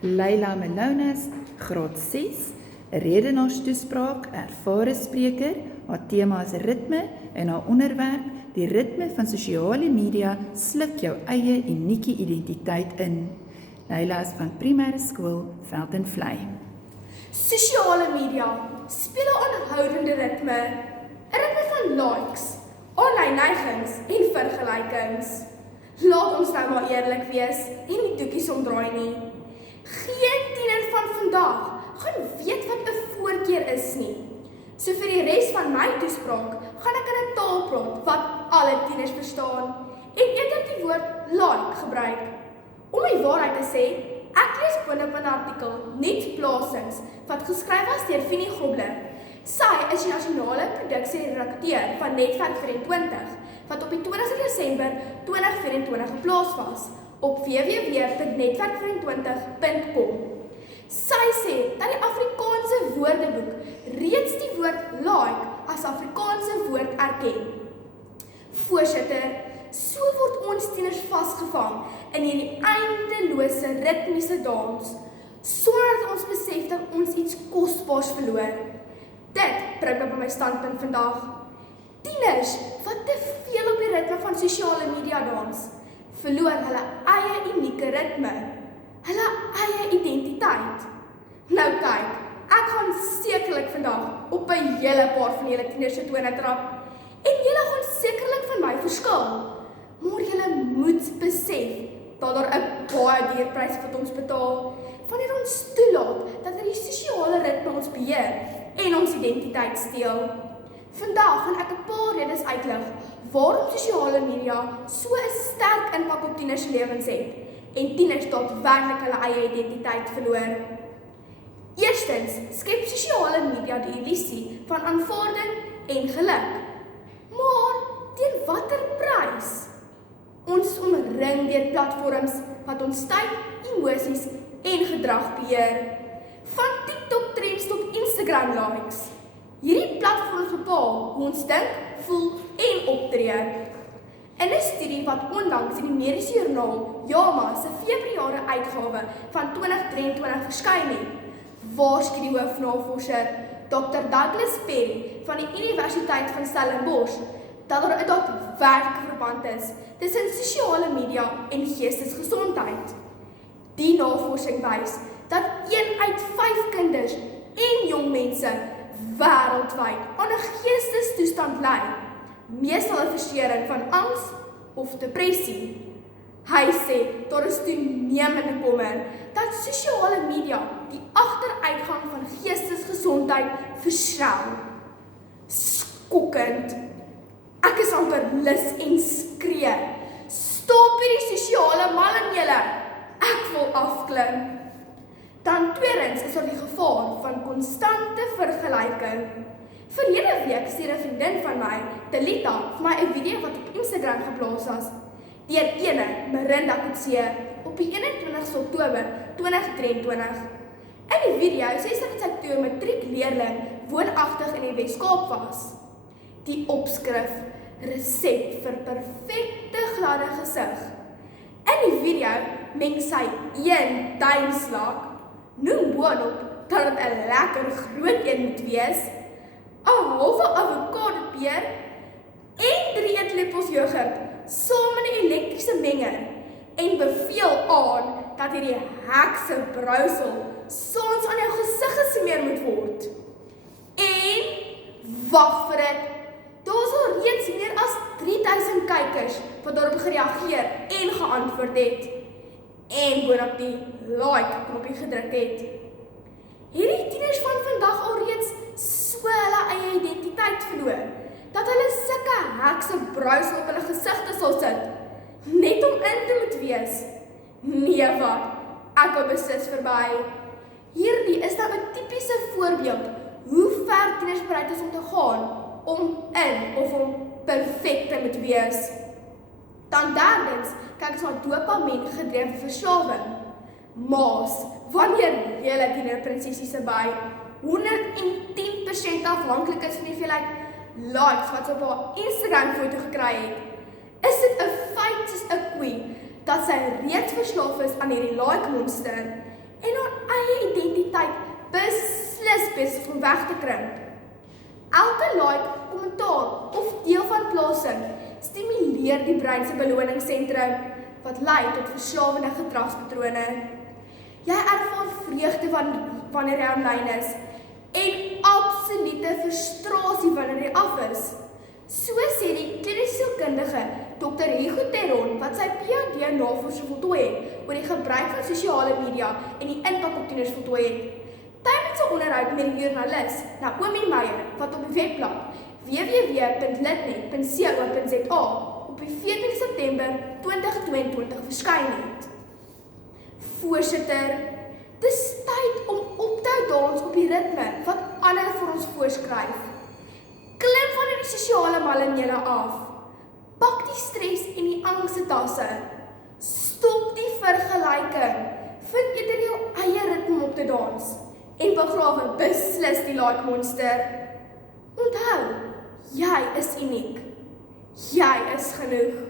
Leila Melonas, graad 6, redenaarstoespraak, ervare spreker, haar tema is ritme en haar onderwerp, die ritme van sosiale media sluk jou eie unieke identiteit in. Leila is van primêre skool Veldenvlei. Sosiale media speel 'n aanhoudende ritme, 'n ritme van likes, aanlyn neigings en vergelykings. Laat ons nou maar eerlik wees en nie doekies omdraai nie. Geen tiener van vandag gaan weet wat 'n voorkeur is nie. So vir die res van my toespraak gaan ek in 'n taal praat wat alle tieners verstaan en eerder die woord like gebruik. Om die waarheid te sê, ek lees boonop 'n artikel, Net Plasings, wat geskryf was deur Finnie Grobler. Sy is die nasionale produksieredakteur van Netwerk 24, wat op die 20 Desember 2024 geplaas was op www.netwerk24.com. Sy sê dat die Afrikaanse Woordeboek reeds die woord like as Afrikaanse woord erken. Voorsitter, so word ons tieners vasgevang in hierdie eindelose ritmiese dans, sonder dat ons besef dat ons iets kosbaars verloor. Dit bring my by my standpunt vandag. Tieners wat te veel op die ritme van sosiale media dans, verloor hulle eie unieke ritme, hulle eie identiteit. Nou kyk, ek gaan sekerlik vandag op 'n hele paar van julle tieners se tone trap, en julle gaan sekerlik van my verskil, maar julle moet besef dat daar 'n baie duur prys wat ons betaal, wanneer ons toelaat dat die sosiale ritme ons beheer en ons identiteit steel. Vandag gaan ek 'n paar redes uitlig waarom sosiale media so 'n sterk impak op tieners lewens het en tieners daadwerklik hulle eie identiteit verloor. Eerstens skep sosiale media die illusie van aanvaarding en geluk. Maar teen watter prys? Ons is omring deur platforms wat ons tyd, emosies en gedrag beheer. Van TikTok trends tot Instagram likes. Hierdie platforms bepaal hoe ons dink, voel en optree. In 'n studie wat onlangs in die Mediese Joernaal JAMA se Februarie uitgawe van 2023 verskyn het, waarsku die hoofnavorser Dr. Douglas Perry van die Universiteit van Stellenbosch dat daar 'n daadwerklike verband is tussen sosiale media en geestesgesondheid. Die navorsing wys dat 1 uit 5 kinders en jong mense wêreldwyd aan 'n geestestoestand ly, meestal 'n versteuring van angs of depressie. Hy sê daar is toenemende kommer dat sosiale media die agteruitgang van geestesgesondheid versnel. Skokkend. Ek is amper lus en skree. Stop hierdie sosiale mal in julle. Ek wil afklim. Dan tweedens is daar die gevaar van konstante vergelyking. Verlede week stuur 'n vriendin van my, Talita, vir my 'n video wat op Instagram geplaas was deur ene Marinda Kutse op die 21 Oktober 2023. In die video sê sy dat sy toe 'n matriekleerling woonagtig in die Wes-Kaap was. Die opskrif: Resep vir perfekte gladde gesig. In die video meng sy 1 duimslag, noem boonop dat dit 'n lekker groot een moet wees, 'n halwe avokado peer en 3 eetlepels yoghurt saam in 'n elektriese menger en beveel aan dat hierdie hekse brousel saans aan jou gesig gesmeer moet word. En wag vir dit. Daar is al reeds meer as 3000 kykers wat daarop gereageer en geantwoord het en boonop die like knoppie gedruk het. Hierdie tieners van vandag al reeds so hulle eie identiteit verloor, dat hulle sulke hekse brousel op hulle gesigte sal sit, net om in te moet wees. Nee wat, ek wil beslis verby. Hierdie is nou 'n tipiese voorbeeld hoe ver tieners bereid is om te gaan om in of om perfek te moet wees. Dan derdens kyk ons na dopamien gedrewe verslawing. Maas, wanneer julle tienerprinsessies by 110% afhanklik is van die hoeveelheid likes wat sy op haar Instagram foto gekry het, is dit 'n feit soos 'n koe dat sy reeds verslaaf is aan hierdie like monster en beslis besig om weg te krimp. Elke like, kommentaar of deel van plasing stimuleer die brein se beloningssentrum wat lei tot verslawende gedragspatrone. Jy ervaar vreugde wanneer jy aanlyn is en absolute frustrasie wanneer jy af is. So sê die kliniese sielkundige Dr. Hugo Teron wat sy PhD-navorsing voltooi het oor die gebruik van sosiale media en die impak op tieners voltooi het. Tydens 'n onderhoud met die joernalis Naomi Meyer wat op die webblad www.litnet.co.za op die 14 September 2022 verskyn het. Voorsitter, dis tyd om op te hou dans op die ritme wat ander vir ons voorskryf. Klim van die sosiale malinele af. Pak die stres en die angse tasse. Stop die vergelyking. Vind eerder jou eie ritme op te dans. En begrawe beslis die like monster. Onthou, jy is uniek. Jy is genoeg.